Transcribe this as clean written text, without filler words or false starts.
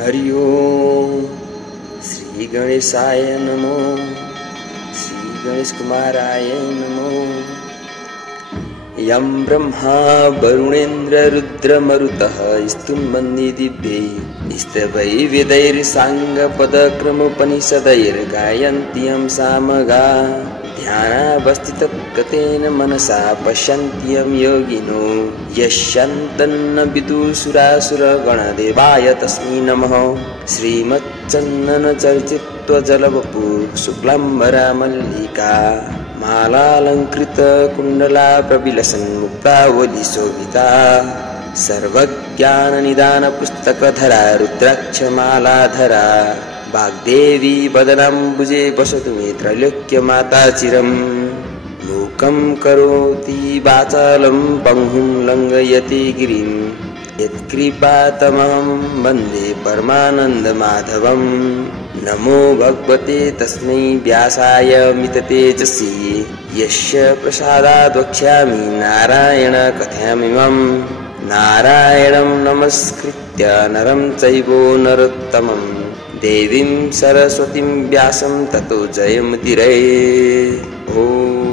हरि ओम श्री गणेशाय नमो। श्री गणेश कुमाराय नमो। यं ब्रह्मा वरुणेन्द्र रुद्रमरुतः स्तुन्वन्ति दिव्यैः स्तवैः वेदैर्साङ्गपदक्रमोपनिषदैर्गायन्ति यं सामगा। ध्यानावस्थितगतेन मनसा पश्यन्ति यं योगिनो यस्यन्तन्न विदुषुरासुरगणदेवाय तस्मै नमः। श्रीमच्चन्दनचर्चित्वजलवपु शुक्लाम्बरा मल्लिका मालालङ्कृत कुण्डला प्रविलसन् मुक्तावलीशोभिता सर्वज्ञाननिदानपुस्तकधरा रुद्राक्षमालाधरा वाग्देवी वदनाम्बुजे वसतु मे त्रैलोक्यमाता चिरम्। मूकं करोति वाचालं पङ्गुं लङ्घयति गिरिं यत्कृपातमहं वन्दे परमानन्दमाधवम्। नमो भगवते तस्मै व्यासाय मिततेजसी यस्य प्रसादात् वक्ष्यामि नारायण कथयामिमम्। नारायणं नमस्कृत्य नरं चैव नरोत्तमम् देवीं सरस्वतीं व्यासं ततो जयमुदीरये। ओम